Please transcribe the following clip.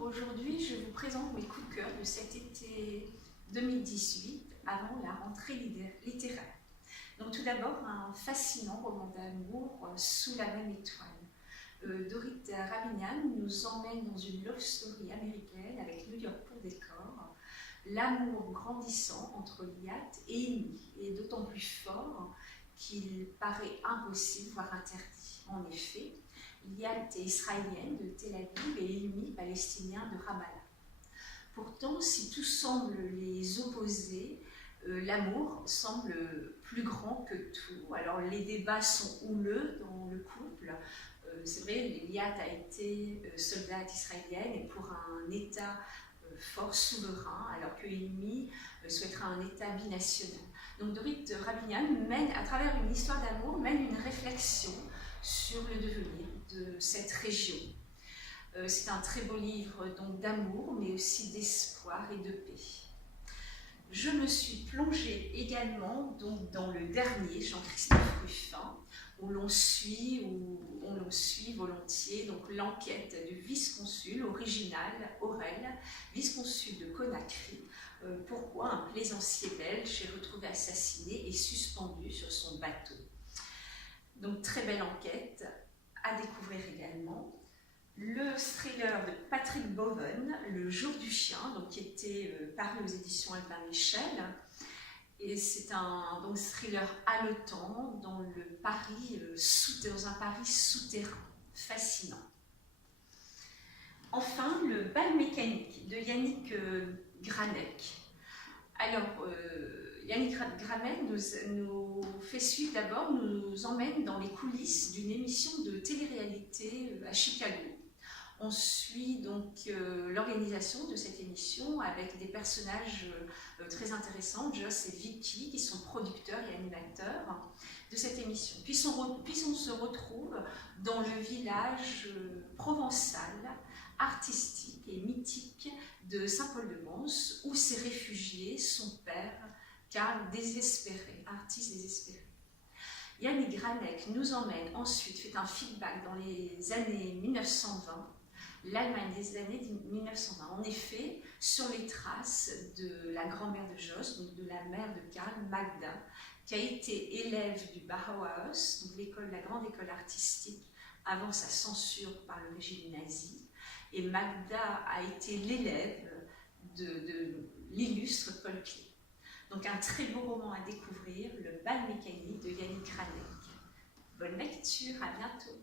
aujourd'hui, je vous présente mes coups de cœur de cet été 2018 avant la rentrée littéraire. Donc tout d'abord, un fascinant roman d'amour sous la même étoile. Dorit Rabinian nous emmène dans une love story américaine avec New York pour décor. L'amour grandissant entre Liat et Amy est d'autant plus fort qu'il paraît impossible, voire interdit. En effet, Liat est israélienne de Tel Aviv et Amy palestinien de Ramallah. Pourtant, si tout semble les opposer, l'amour semble plus grand que tout. Alors les débats sont houleux dans le couple. C'est vrai, Liat a été soldate israélienne et pour un État fort souverain, alors que Amy souhaitera un État binational. Donc Dorit Rabinian mène, à travers une histoire d'amour, mène une réflexion sur le devenir de cette région. C'est un très beau livre d'amour, mais aussi d'espoir et de paix. Je me suis plongée également dans le dernier, Jean-Christophe Ruffin, où l'on suit volontiers l'enquête du vice-consul original, Aurel, vice-consul de Conakry. Pourquoi un plaisancier belge est retrouvé assassiné et suspendu sur son bateau. Donc très belle enquête à découvrir également. Le thriller de Patrick Bowen, Le jour du chien, qui était paru aux éditions Albin Michel. Et c'est un thriller haletant dans un Paris souterrain, fascinant. Enfin, Le bal mécanique de Yannick Granek. Alors, Yannick Granek nous fait suivre d'abord, nous emmène dans les coulisses d'une émission de télé-réalité à Chicago. On suit donc l'organisation de cette émission avec des personnages très intéressants, Joss et Vicky, qui sont producteurs et animateurs de cette émission. Puis on se retrouve dans le village provençal, artistique et mythique de Saint-Paul-de-Vence, où s'est réfugié son père, Karl désespéré, artiste désespéré. Yannick Granek nous emmène ensuite, fait un feedback dans les années 1920, l'Allemagne des années 1920. En effet, sur les traces de la grand-mère de Joss, donc de la mère de Karl, Magda, qui a été élève du Bauhaus, donc la grande école artistique, avant sa censure par le régime nazi. Et Magda a été l'élève de l'illustre Paul Klee. Donc un très beau roman à découvrir, Le bal mécanique de Yannick Granek. Bonne lecture, à bientôt.